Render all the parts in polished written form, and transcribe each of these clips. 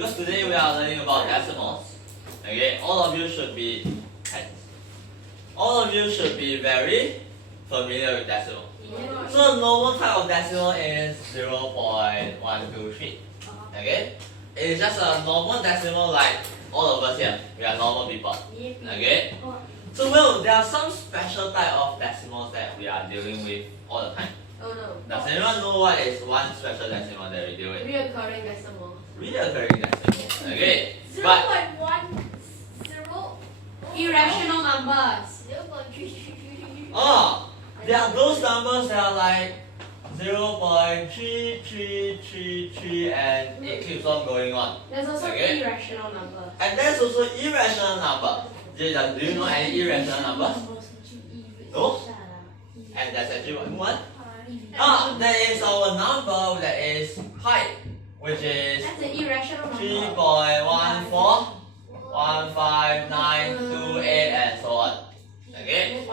because today we are learning about decimals. Okay, all of you should be very familiar with decimal. So normal type of decimal is 0.123. Okay, it is just a normal decimal like all of us here. We are normal people. Okay. So well, there are some special type of decimals that we are dealing with all the time. Oh no. Does anyone know what is one special decimal that we deal with? Reoccurring decimal. Reoccurring decimal. Okay. 0.10. Irrational numbers. 0.3333. Oh, there are those numbers that are like 0.3333 and it keeps on going on. There's also Okay. irrational numbers. And there's also irrational number. Do you know any irrational numbers? No? And there's actually one. Ah, there is our number that is pi, which is That's an irrational number. 3.14, 15928 and so on. Okay?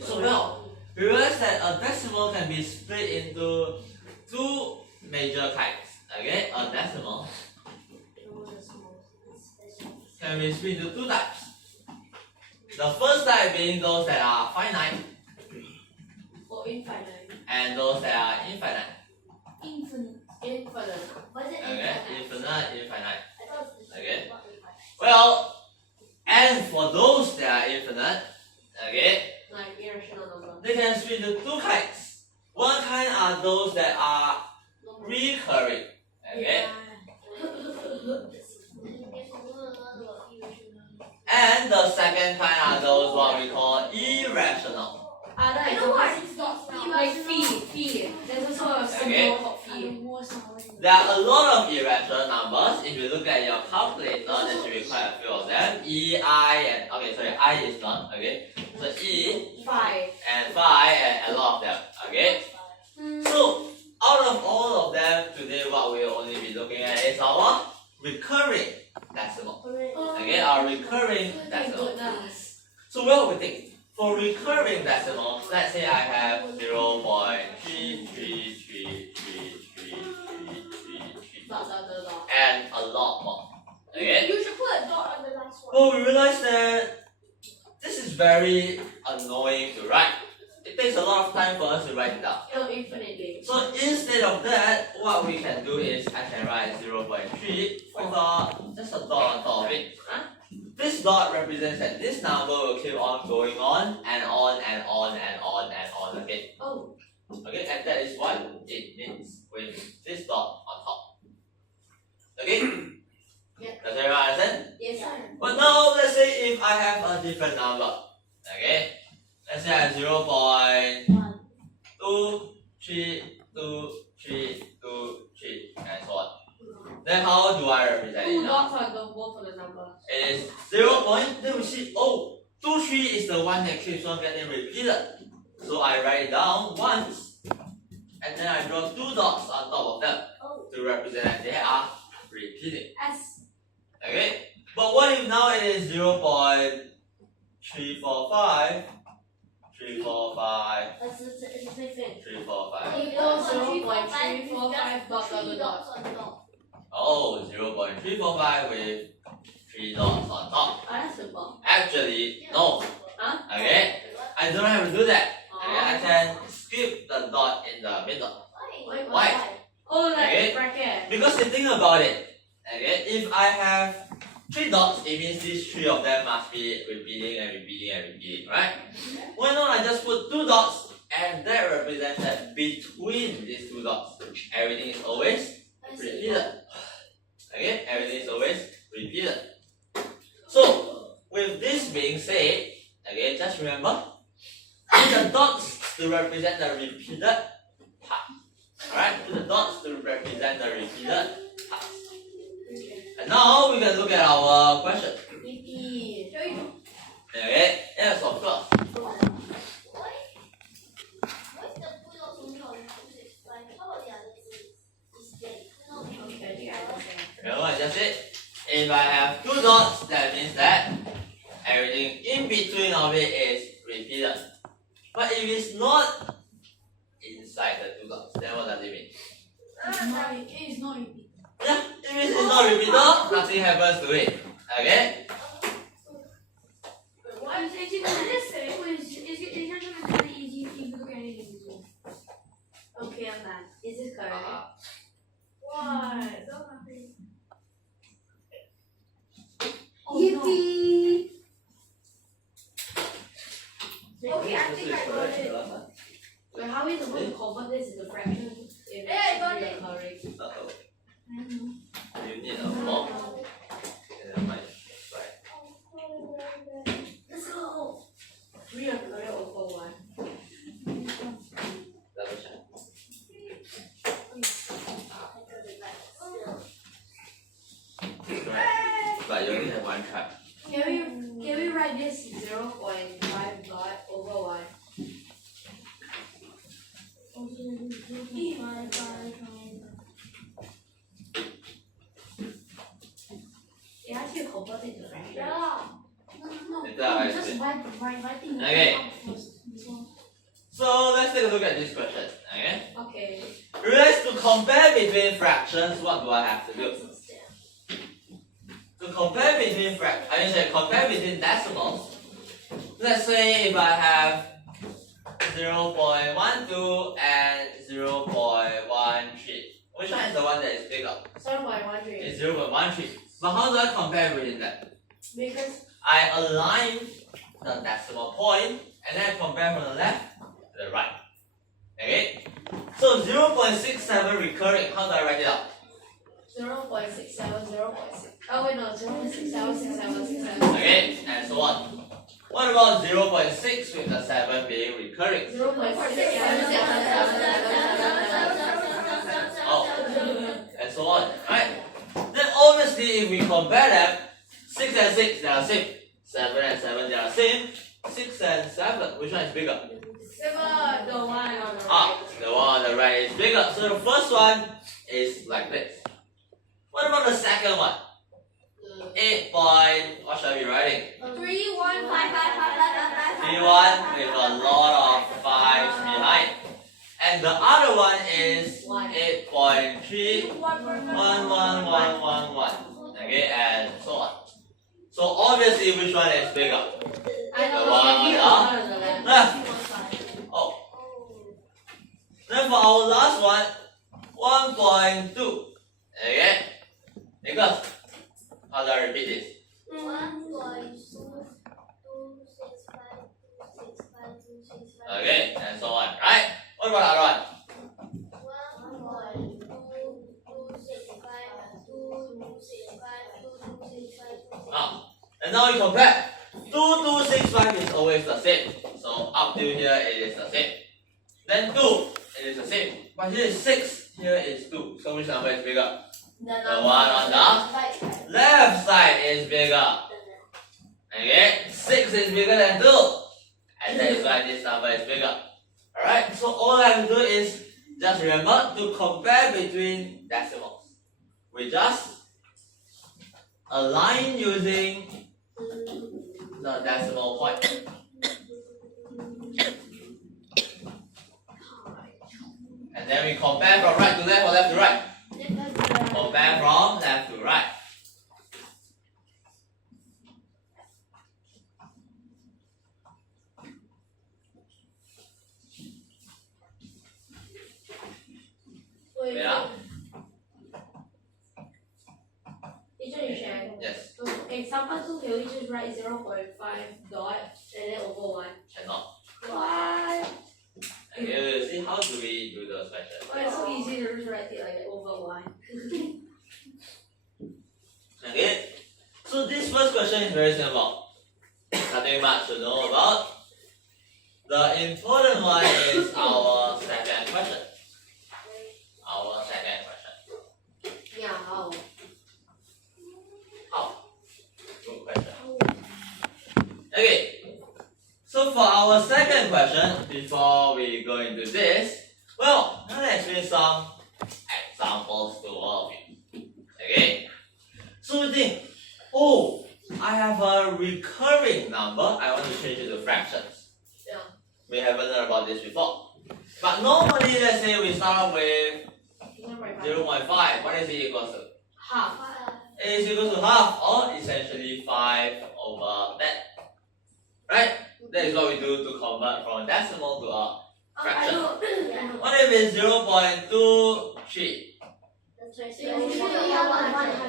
So now, we realize that a decimal can be split into two major types. Okay? A decimal can be split into two types. The first type being those that are finite Or infinite. and those that are infinite. Infinite. Infinite. What is it? Okay? Infinite. I thought it's Okay. what we find. Well, and for those that are infinite, okay, Like irrational number. they can split into two kinds. One kind are those that are recurring. Okay? And the second kind are those what we call irrational. Other I know what examples. it's not. Like fee. There's also a symbol Okay. for fee. There are a lot of irrational numbers. If you look at your calculator, there should be quite a few of them. E, I, and okay, sorry, I is none. Okay, so E 5. and 5 and a lot of them. Okay, so out of all of them, today what we'll only be looking at is our recurring decimal. Okay, our recurring decimal. Goodness. So what we think for recurring decimals, let's say I have 0.3333333 Dot, dot, dot, dot. and a lot more. Okay? You should put a dot on the last one. Well, we realize that this is very annoying to write. It takes a lot of time for us to write it down. Infinitely. So instead of that, what we can do is I can write 0.3 with just a dot on top of it. This dot represents that this number will keep on going on and on and on and on and on again. Oh. Okay, and that is what it means with this dot on top. Okay? Yeah. Does everyone understand? Yes, sir. But now let's say if I have a different number. Okay? Let's say I have 0.232323 and so on. Then how do I represent it 2 now? dots on the both of the numbers. It is 0. Let me see. Oh, 23 is the one that keeps on getting repeated. So I write it down once, and then I draw 2 dots on top of them to represent that they are repeating. S. Okay? But what if now it is 0.345, 345, It's the same thing. 345. Equals 0.345 dot, dot, dot. Oh, 0.345 with 3 dots on top. Oh, that's simple. Actually, no. Huh? Okay? I don't have to do that. Okay, I Oh. can skip the dot in the middle. Why? Oh, like Okay. bracket. Because you think about it. Okay, if I have 3 dots, it means these 3 of them must be repeating and repeating and repeating, right? Why not I just put 2 dots and that represents that between these 2 dots, everything is always repeated. Okay, everything is always repeated. So, with this being said, okay, just remember, put the dots to represent the repeated part. Alright, put the dots to represent the repeated part. And now we can look at our question. Yippee. Okay, yes, of course. Remember what I just said? If I have 2 dots, that means that everything in between of it is repeated. But if it's not inside the 2 dots, then what does it mean? It is not repeated. Yeah, if means it's not repeated, nothing happens to it. Okay? Why is it just say? It's just really easy if you look at it easy. Okay, I'm done. Is this correct? What? Don't nothing. Yippee! Okay, I think I got it. Wait, how are we supposed to convert this into fraction? If I got we are it. correct? Uh-oh. I know. You need a fork. Okay, never mind. Right. Let's go. 3 are correct over 1. Double check. Right. But you only have one track. Can we write this 0.5 dot over 1? It asks you to convert it to fraction. Yeah. No. Later I Just explain. writing. Okay. So let's take a look at this question. Okay? Okay. Realize to compare between fractions, what do I have to do? To compare between compare between decimals. Let's say if I have 0.12 and 0.13. Which one is the one that is bigger? 7.13. It's 0.13. But how do I compare between them? Because I align the decimal point and then I compare from the left to the right. Okay? So 0.67 recurring, how do I write it out? 0.67, 0.6. Oh wait, no, 0.67, Okay, and so on. What about 0.6 with the 7 being recurring? 0.67, Oh, and so on, right? Then obviously if we compare them, 6 and 6 they are same. 7 and 7 they are same. 6 and 7, which one is bigger? 7, the one on the Ah, right. the one on the right is bigger. So the first one is like this. What about the second one? 8 point, what shall I be writing? 3, 1, 5, 5, 5, 5, 5, 5, 5. 3, 1 with a lot of 5s behind. And the other one is 8.3, 1, 1, 1, 1, 1. Okay, and so on. So obviously which one is bigger? I know The one can you on on the left? Left. Oh. Then for our last one, 1.2. Okay? Nicholas, how do I repeat this? 1.2, Okay, and so on, right? What about the other one? 1.2, Ah, and now we compare. 2, 2, 6, 5 is always the same. So up till here it is the same. Then 2, it is the same. But here is 6, here is 2. So which number is bigger? The one on the left side is bigger. Okay, 6 is bigger than 2. And that is why this number is bigger. Alright, so all I have to do is just remember to compare between decimals. We just align using the decimal point. And then we compare from right to left or left to right. Compare from left to right. Wait, Yeah. Teacher, you share. Yes, Example 2, can we just write 0.5 dot and then over 1? cannot. What? Okay, you see how do we do those questions? Oh, it's so easy to just write it like that, over 1. Okay, so this first question is very simple. Nothing much to know about. The important one is our second question. Our second question. Yeah, how? How? Good question. Okay, so for our second question, before we go into this, well, let me explain some examples to all of you. Okay, so we think, oh, I have a recurring number, I want to change it to fractions. Yeah. We haven't learned about this before. But normally, let's say we start with 0.5. 0.5. What is it equals to? half. A is equal to half, or essentially 5 over 10. Right? That is what we do to convert from a decimal to a fraction. What if it's 0.23?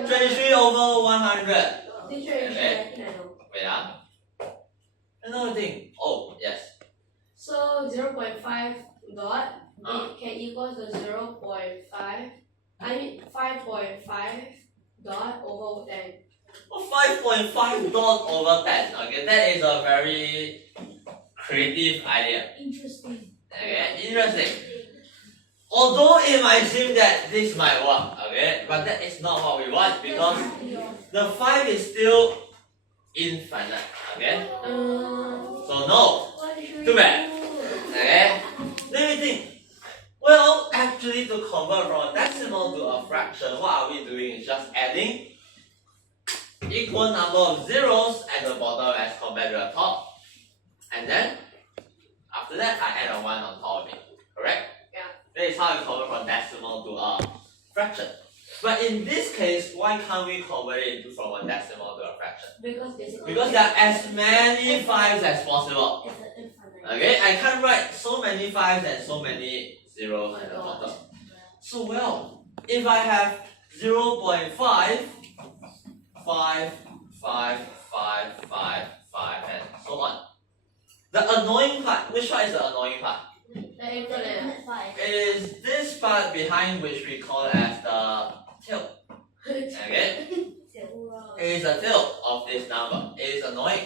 23 over 100. Okay. Wait another thing. Oh, yes. So 0.5 dot can equal to 0.5. I mean 5.5 dot over 10. Well, 5.5 dot over 10. Okay, that is a very creative idea. Interesting. Okay, interesting. Although it might seem that this might work, okay, but that is not what we want because the 5 is still infinite. Okay, so no. Too bad. Okay, let me think. Well, actually, to convert from a decimal to a fraction, what are we doing? Is just adding equal number of zeros at the bottom as compared to the top, and then after that, I add a 1 on top of it. Correct? Yeah. That is how I convert from decimal to a fraction. But in this case, why can't we convert it from a decimal to a fraction? Because there are as many 5s as possible. Okay, I can't write so many 5s and so many zeros at the bottom. So well, if I have 0.5, 5, 5, 5, 5, 5, and so on. The annoying part, which one is the annoying part? Is this part behind which we call as the tail. Okay? It is the tail of this number. It is annoying.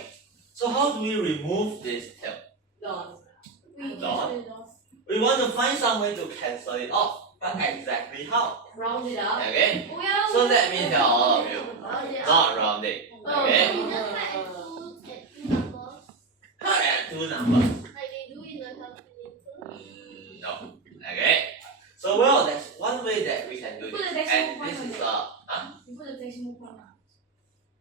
So how do we remove this tail? Dot. We want to find some way to cancel it off. But exactly how? Round it up. Okay? So let me tell all of you. Not rounding. Okay? Not at 2 numbers. No. Okay? So well, that's one way that we can do this. And this is You put the decimal point.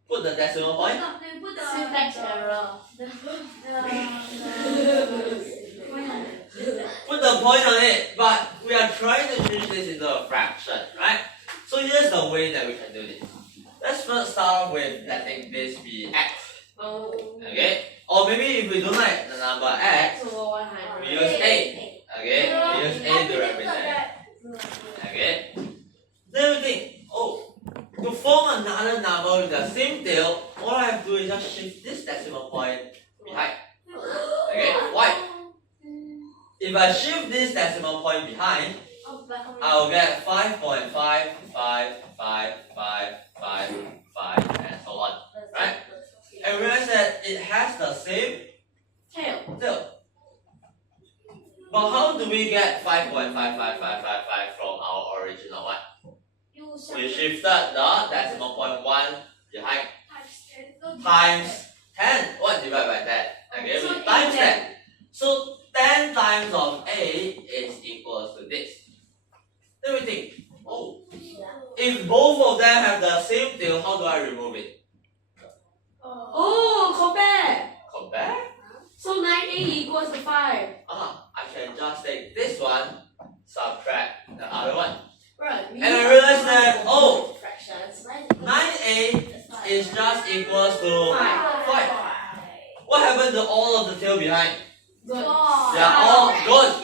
put the decimal point. No, then put the Syntax error. Put the point on it, but we are trying to change this into a fraction, right? So here's the way that we can do this. Let's first start with letting this be x. Okay? Or maybe if we don't like the number x, we use a. Okay? We use a to represent it. Okay? Then we think, to form another number with the same tail, all I have to do is just shift this decimal point behind. Okay? Why? If I shift this decimal point behind, I'll get 5.5555555 and so on. Right? And realize that it has the same tail. But how do we get 5.55555 from our original one? We shifted the decimal point 1 behind times 10. What divided by 10? Okay, we times 10. So 10 times of a is equal to this. Then we think, if both of them have the same tail, how do I remove it? Compare. Compare? So 9a equals to 5. I can just take this one, subtract the other one. Right. And I realized that, 9a is just equals to 5. What happened to all of the tail behind? Good. They are all good.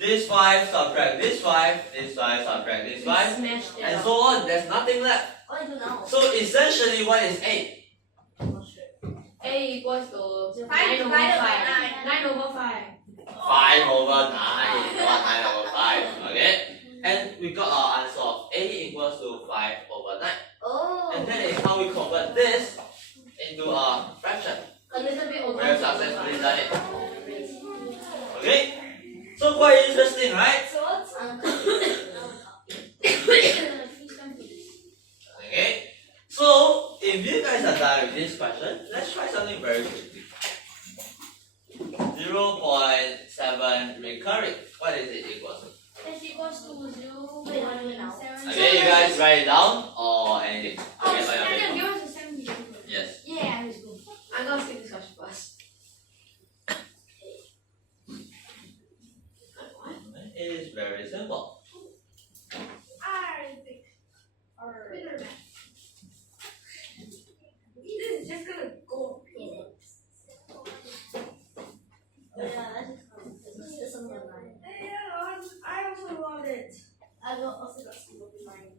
This 5 subtract this 5, this 5 subtract this 5, Smash it and up. so on. There's nothing left. So essentially, what is 8? A equals to 5 9 over 5. divided by 9 over 5. 5 over 9, not 9 over 5. Okay? And we got our answer of a equals to 5 over 9. And that is how we convert this into a fraction. A little bit over. We have successfully done it. Okay? So quite interesting, right? Okay? So if you guys are done with this question, let's try something very quickly. 0.7 recurring. What is it equal to? This equals to 0.7. Okay, you guys write it down or anything? Okay, on your Give paper. us a 70. Yes. Yeah, let's go. I'm gonna skip this question first. It is very simple. I think. Or sit. I will also got some of mine.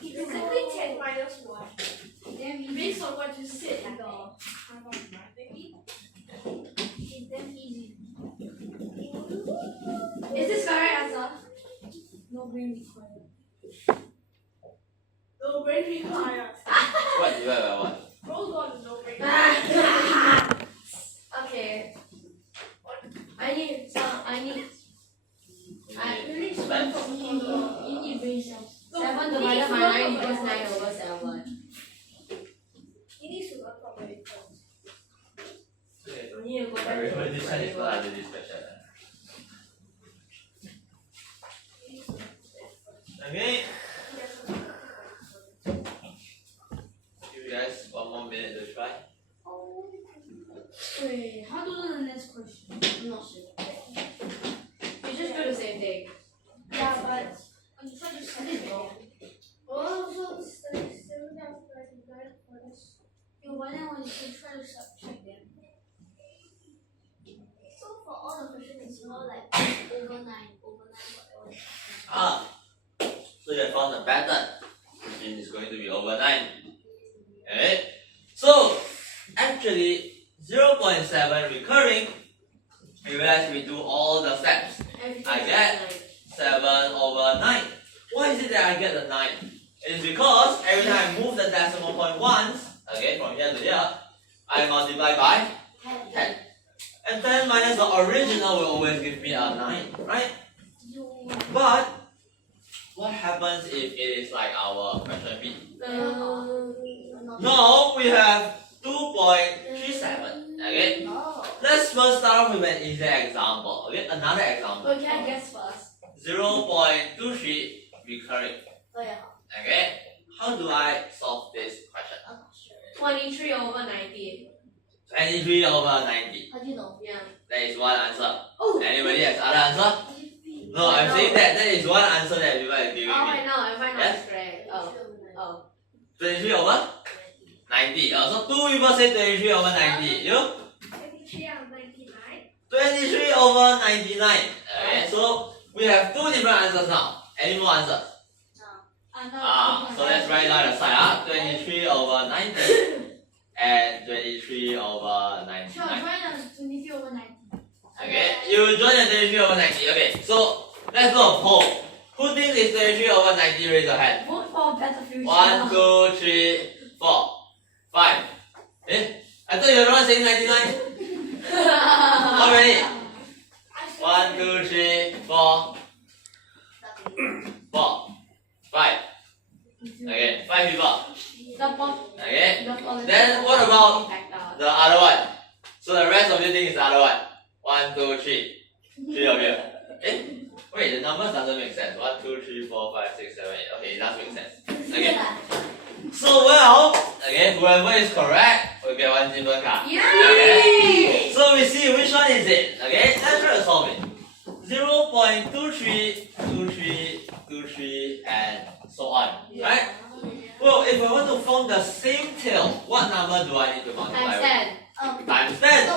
Basically 10 minus 1. Then Based on what you said in the it's damn easy. Is this correct answer? No brain required. No brain required. What divided by what? Rose got no brain. Okay. I need Okay. you need brain cells. 7 divided by 9 equals 9 over 7. You need to learn from it first. Okay. We need to go back to Everybody, the this one is first not one. under this question. Okay. Give you guys 1 more minute to try. Wait, how to do the next question? I'm not sure. We just do the same thing. Yeah, but I'm trying to This say is wrong. Oh, so 37 after for this. You why then when you try to subtract them? So for all the questions, it's more like Over 9, whatever. Ah. So you have found a pattern. Which means it's going to be over 9. Okay. So actually 0.7 recurring. You realize we do all the steps. Everything I is get 9. 7 over 9. Why is it that I get the 9? It's because every time I move the decimal point once, okay, from here to here, I multiply by 10. And 10 minus the original will always give me a 9, right? But what happens if it is like our question B? Now we have 2.37. Okay? Let's first start off with an easy example. Okay, another example. Okay, I guess first. 0.23 recurring. Oh yeah. Okay? How do I solve this question? I'm not sure. 23 over 90. 23 over 90. How do you know? Yeah. That is one answer. Oh. Anybody has other answer? No, I'm saying that is one answer that people are giving Oh, me. I know. I find Yes? that's correct. Oh. 23 over 90. So two people say 23 over 90. You? 23 and 99. 23 over 99. Okay, so we have two different answers now. Any more answers? So let's write down the side. 23 over 90 and 23 over 99. 23 over 90. Okay, you join the 23 over 90. Okay, so let's do a poll. Who thinks it's 23 over 90? Raise your hand. Vote for a better future. 1, 2, 3, 4, 5. Eh? I thought you were the one saying 99. How many? 1, 2, 3, 4, 4, 5. Okay, 5 people. Okay. Then what about the other one? So the rest of you think is the other one. 1, 2, 3. 3 of you. Eh? Wait, the numbers doesn't make sense. 1, 2, 3, 4, 5, 6, 7, 8. Okay, it does make sense. Okay. So well, okay, whoever is correct will get one silver card. Okay. So we see which one is it. Okay, let's try to solve it. 0.23, 23, 23, and so on. Right? Well, if I want to form the same tail, what number do I need to multiply with? Times 10.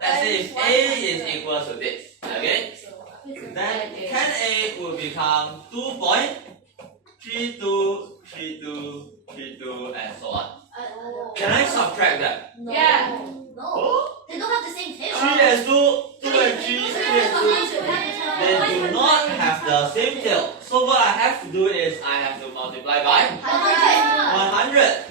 Let's say if A is equal to this. Okay? Then 10A will become 2.32, 32, 32, and so on. Can I subtract them? Yeah. No. They don't have the same tail. 3 and 2, 2 and 3, 3 and 2. They do not have the same tail. So what I have to do is I have to multiply by 100.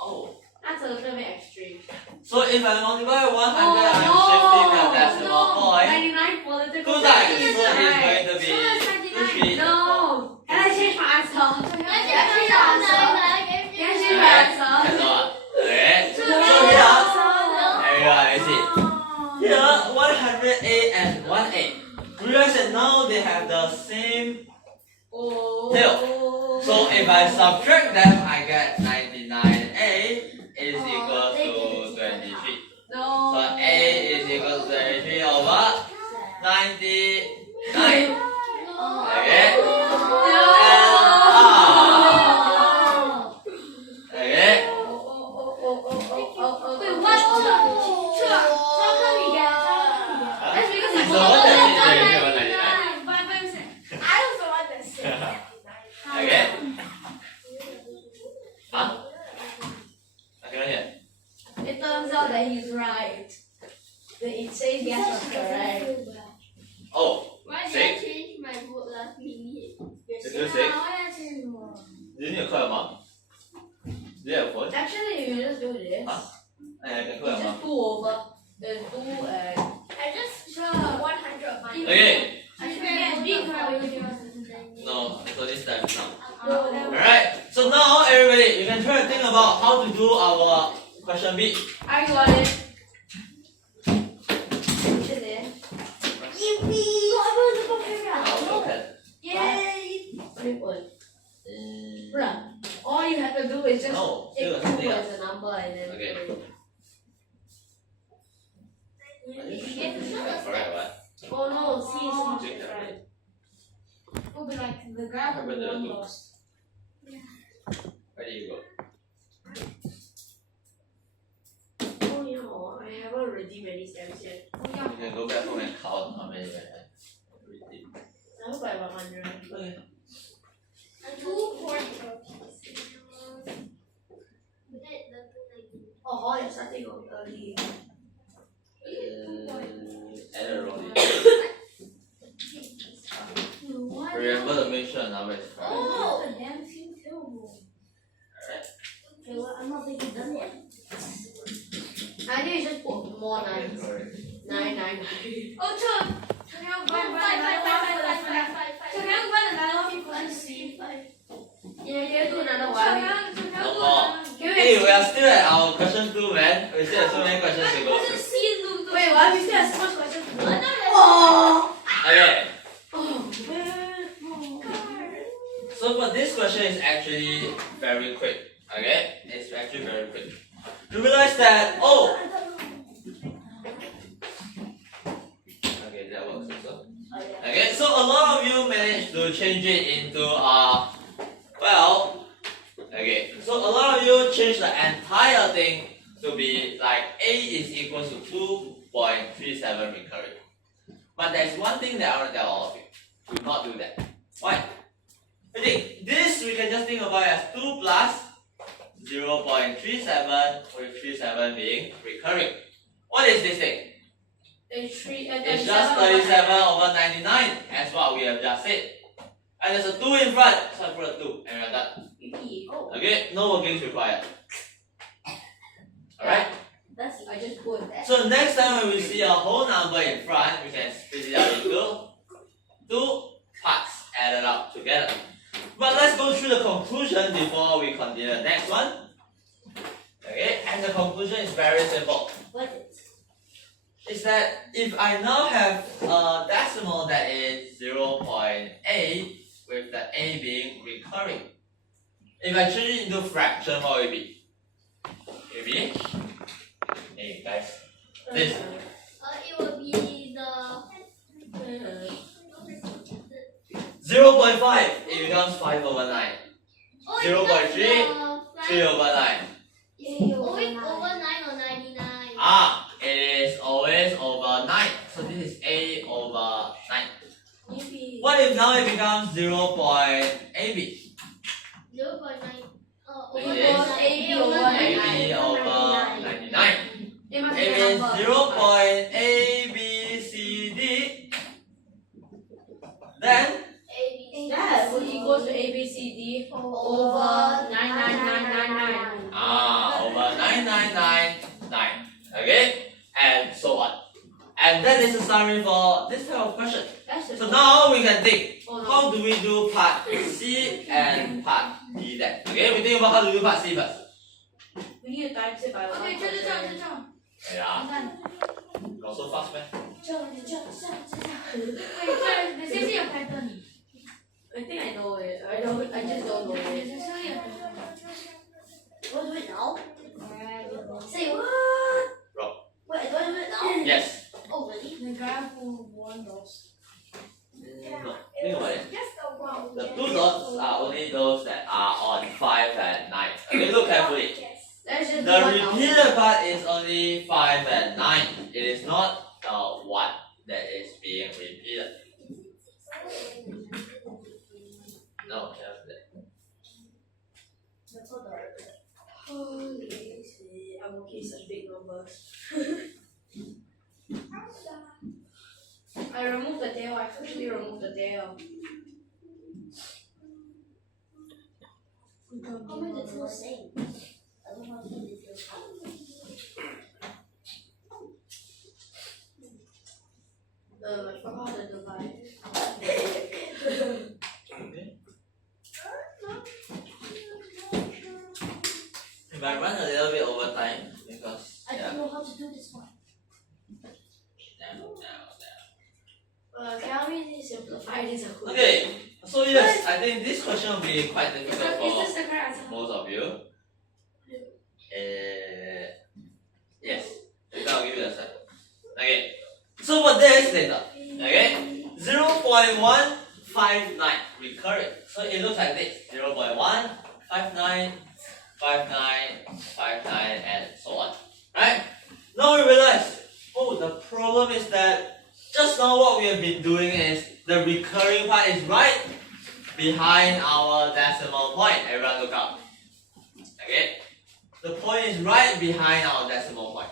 Oh. That's a little bit extreme. So if I multiply 100, I'm shifting the decimal point 99 political 2 times. So it's going to be 2, 3. No. Can I change my answer? Can I change my answer? That's all. Okay. So here, everyone, let me see. Here, 100A and 1A. Realize that now they have the same tail. So if I subtract them, I get 99A is equal to 23. No. So A is equal to 23 over 99. Okay? Okay? Wait, what? So what does it left me. You're still sick? I Do you need to call your mom? Do you have a phone? Actually, you just do this. Huh? I can You call your mom. just do over. Then do and just saw 100 of mine. Okay. I should get big No, so this time now. No, Alright, so now everybody, you can try to think about how to do our question B. I got it. Put it in. Yay! What do you put? Bruh. All you have to do is just No, take still 2 something else. as a number and then Okay. put it. Correct, what? Oh no, C is not Check that. right. Oh, but like the graph How about the one two? lost. Where do you go? Oh yeah, I haven't redeemed any stamps yet. You can go back home and count how many you have. Everything. I hope I have 100. Okay. 2 Oh, you're starting on early. Add a roll. Remember to make sure the number is correct. Oh! Alright. I'm not thinking done yet. I think you just put more Okay, 9s. sorry. 9, 9. Oh, Chun! Can you find another one for C? Yeah, can you do another one? No more. Hey, we are still at our question 2, man. We still have so many questions to go. Wait, what? We still have so much questions to do. Oh! Okay. Oh, So for this question is actually very quick. Okay? It's actually very quick. You realize that, oh! Okay, that works also. Okay, so a lot of you managed to change it into, well, okay, so a lot of you changed the entire thing to be like A is equal to 2.37 recurring. But there's one thing that I want to tell all of you. Do not do that. Why? I think this we can just think about it as 2 plus 0.37 with 37 being recurring. What is this thing? It's just 37 over 99 as what we have just said. And there's a 2 in front, so I put a 2 and we're done. Oh, Okay, no workings required. Alright? I just put that. So next time when we see a whole number in front, we can split it up into 2 parts added up together. But let's go through the conclusion before we continue the next one. Okay, and the conclusion is very simple. Is that if I now have a decimal that is 0.8 with the A being recurring, if I change it into fraction, what will it be? It will be, hey guys, this. It will be the 0.5, it becomes 5 over 9. 0.3, 3 over 9. Always over 9 or 99. Ah, it is always over 9. So this is A over 9. What if now it becomes 0.AB? 0.9. It is AB over 99. AB over 99. It must It be a means number. 0.ABCD. Then Yeah, so equals to ABCD over 99999. over 9999. Okay? And so on. And that is the summary for this type of question. That's the So now we can think, Oh, no. how do we do part C and part D then? Okay, we think about how to do part C first. We need to times it by 1. Yeah. Not so fast, man. I think I know it. I just don't know it. What do it now? Say what? Rob. Wait, do I do it now? Yes. Oh, really? No. Think about it. The 2 dots are only those that are on 5 and 9. Okay, look carefully. Let's just do The 1000. repeated part is only 5 and 9. It is not the 1 that is being repeated. No, just that. Holy shit, I'm okay such big numbers. I removed the tail, I quickly remove the tail. How many the two same? I don't know if the two same. I forgot the divide. Okay. We might run a little bit over time because I don't know how to do this one. Can we simplify this? Okay, so yes, I think this question will be quite Is difficult this for the correct answer? most of you. Yes, later I'll give you a set. Okay, so for this data, okay, 0.159 recurring. So it looks like this: 0.159, 59, 59, and so on. Right? Now we realize, oh, the problem is that just now what we have been doing is the recurring part is right behind our decimal point. Everyone look up. Okay? The point is right behind our decimal point.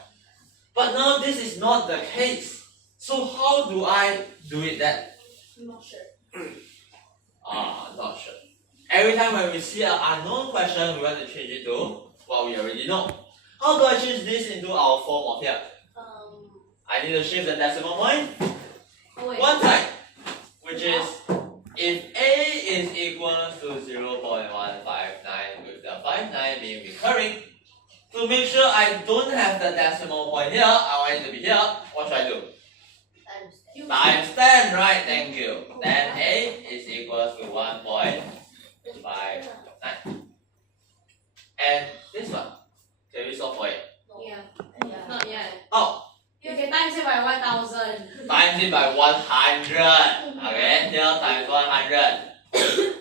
But now this is not the case. So how do I do it then? I'm not sure. Not sure. Every time when we see an unknown question, we want to change it to what we already know. How do I change this into our form of here? I need to shift the decimal point Oh wait. one time, which is if A is equal to 0.159 with the 59 being recurring, to make sure I don't have the decimal point here, I want it to be here, what should I do? Times 10, right? Thank you. Then A is equal to 1.59. And this one, can we solve for it? Yeah. Not yet. Oh, You can times it by 1,000. times it by 100. Okay, here times 100.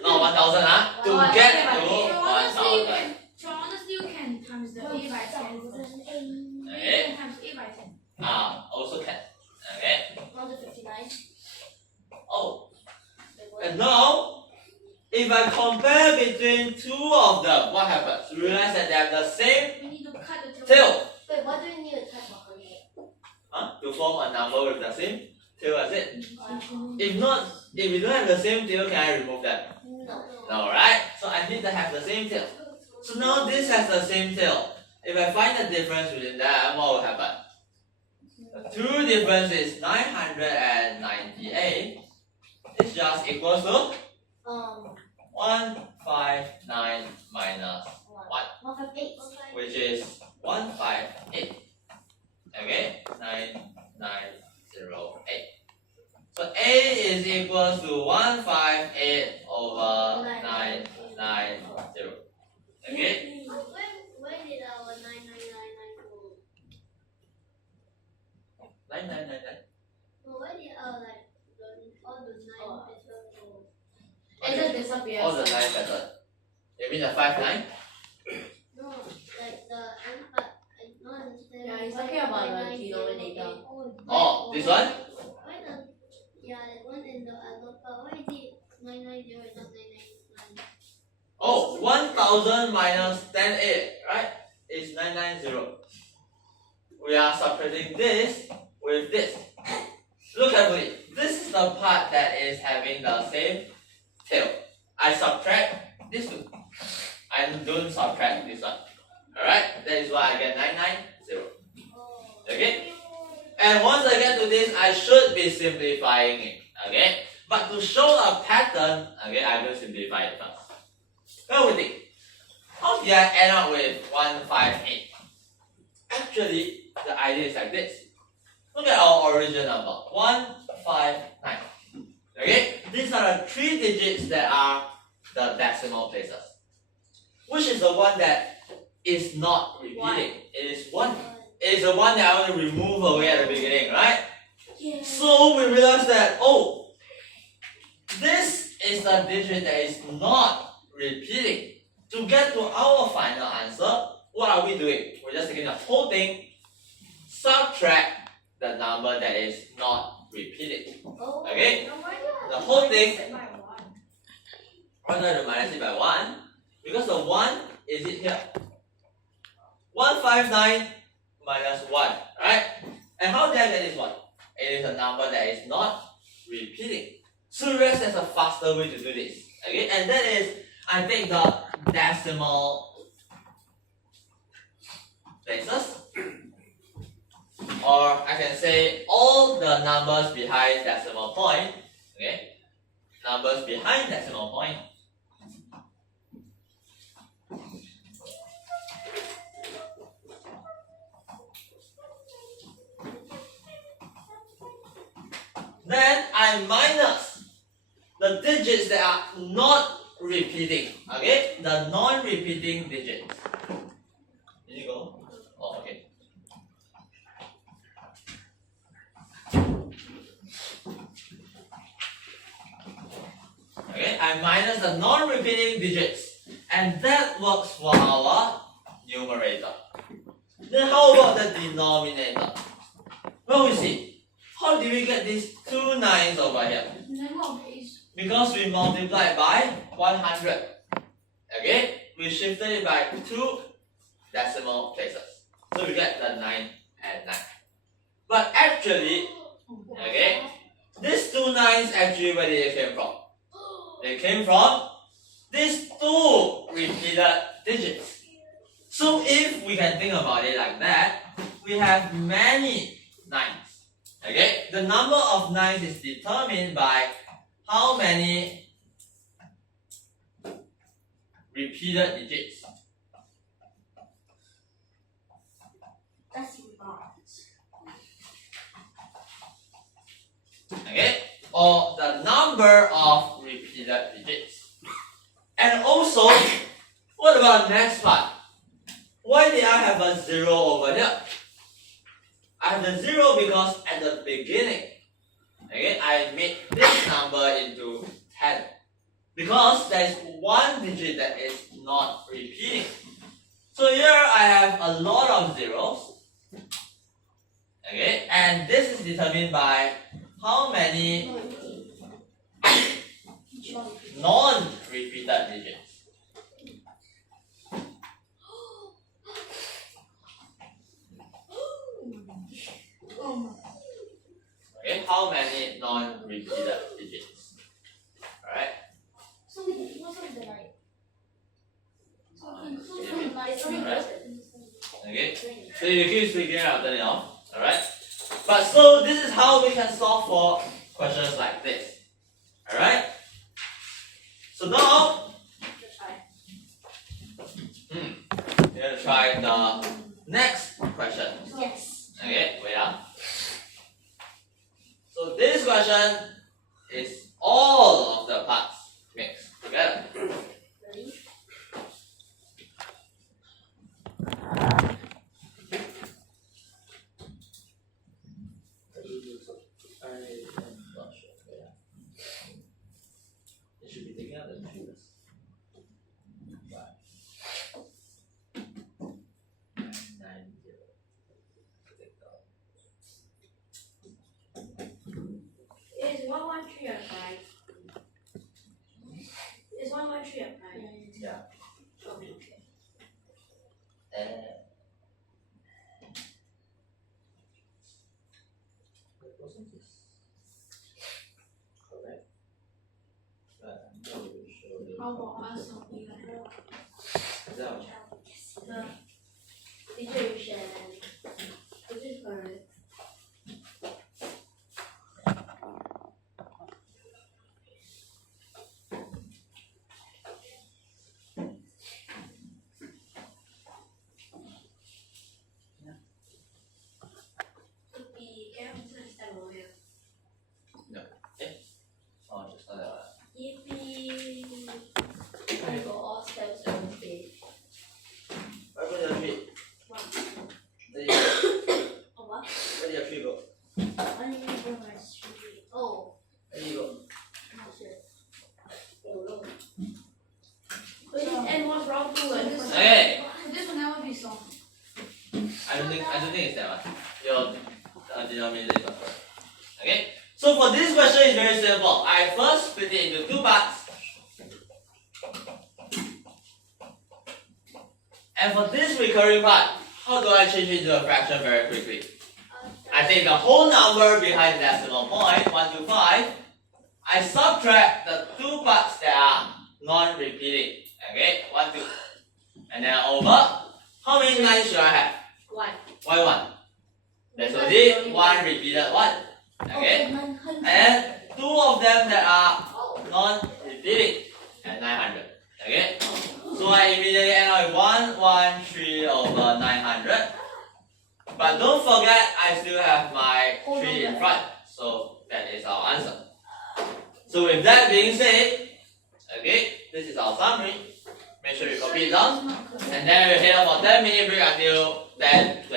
Not 1,000, huh? To get to 1,000. So honestly, you can times the A by 10. Okay. You can times A by 10. Also can. Okay. 159. Oh, and now, if I compare between two of them, what happens? You realize that they have the same We need to cut the tail. Wait, why do we need a type of 100? To form a number with the same tail as it. If not, if we don't have the same tail, can I remove them? No. No, right? So I need to have the same tail. So now this has the same tail. If I find the difference between them, what will happen? The two difference is 998. It's just equals to 159 minus 158. which is 158. Okay, 9908. So A is equals to 158 over 990. Okay, Where did our 9999 go? 9999. Well, where did our all the 9 pesos go? It just disappears. All the 9 method. You mean the 59? No, like the but I don't understand. Yeah, he's talking about the denominator. Oh, this one? Why the that one and the other part? Why is it 990 and not 999? Oh, 1000 minus 108, right? Is 990. We are subtracting this with this. Look carefully. This is the part that is having the same tail. I subtract this two. I don't subtract this one. Alright? That is why I get 990. Okay? And once I get to this, I should be simplifying it. Okay? But to show a pattern, okay, I will simplify it first. Now we think, how did I end up with 158? Actually, the idea is like this. Look at our original number, 159. Okay? These are the 3 digits that are the decimal places. Which is the one that is not repeating? It is 1. It is the one that I want to remove away at the beginning, right? Yeah. So we realize that, oh, this is the digit that is not repeating. To get to our final answer, what are we doing? We're just taking the whole thing, subtract the number that is not repeating. Oh, Okay? now why do I The whole thing, minus it by 1? why do I have to minus it by 1? Because the 1 is it here. 159 minus 1, right? And how did I get this one? It is a number that is not repeating. So rest there's a faster way to do this. Okay, and that is I take the decimal places, or I can say all the numbers behind decimal point. Okay, numbers behind decimal point. Then I minus the digits that are not repeating. Okay, the non-repeating digits. Did you go? Oh, okay. Okay, I minus the non-repeating digits, and that works for our numerator. Then how about the denominator? Well, we see. How do we get these two nines over here? Because we multiplied by 100. Okay, we shifted it by 2 decimal places. So we get the 9 and 9. But actually, okay, these two nines actually where did they came from? They came from these two repeated digits. So if we can think about it like that, we have many nines. Okay, the number of nines is determined by how many repeated digits. That's not. Okay, or the number of repeated digits. And also, what about the next part? Why did I have a 0 over here? I have the 0 because at the beginning, okay, I made this number into 10. Because there is one digit that is not repeating. So here I have a lot of zeros. Okay, and this is determined by how many non-repeated digits. Okay, how many non-repeated digits? Alright. So what's on the right? Alright. Okay, so you keep speaking, I'll turn it off. Alright. But so this is how we can solve for questions like this. Alright. So now we're gonna try the next question. Yes. Okay, wait up. So this question is all of the parts mixed together. Ready? I'm not sure. It should be taking out the numbers. 990. Is 113 or 5? Is 113 or 5? Yeah. Okay. The percentage correct. But I'm not really sure. How about us something like that? Is that Yes. Teacher, you share that. Is it correct? Oh, just not that one. Yippee! I got all steps on the page. Where did your tree? What? Where did your, Oh, what? where did your tree go? I need to go my street. Oh, Where did you go? I'm not sure. Oh, no. Wait, and what's wrong too? Okay. This will never be solved. I don't think it's that one. Your denominator is not correct. Okay. So for this question, it's very simple. I first split it into two parts. And for this recurring part, how do I change it into a fraction very quickly? I take the whole number behind the decimal point, 125, I subtract the two parts that are non-repeating. Okay, 1, 2. And then over, how many lines should I have? 1. Why 1? There's only one repeated one. Okay? And two of them that are non-repeating at 900. Okay? So I immediately end up with 113 over 900. But don't forget, I still have my 3 in front. So that is our answer. So with that being said, okay, this is our summary. Make sure you copy it down. And then we'll head up for 10-minute break until 10:20.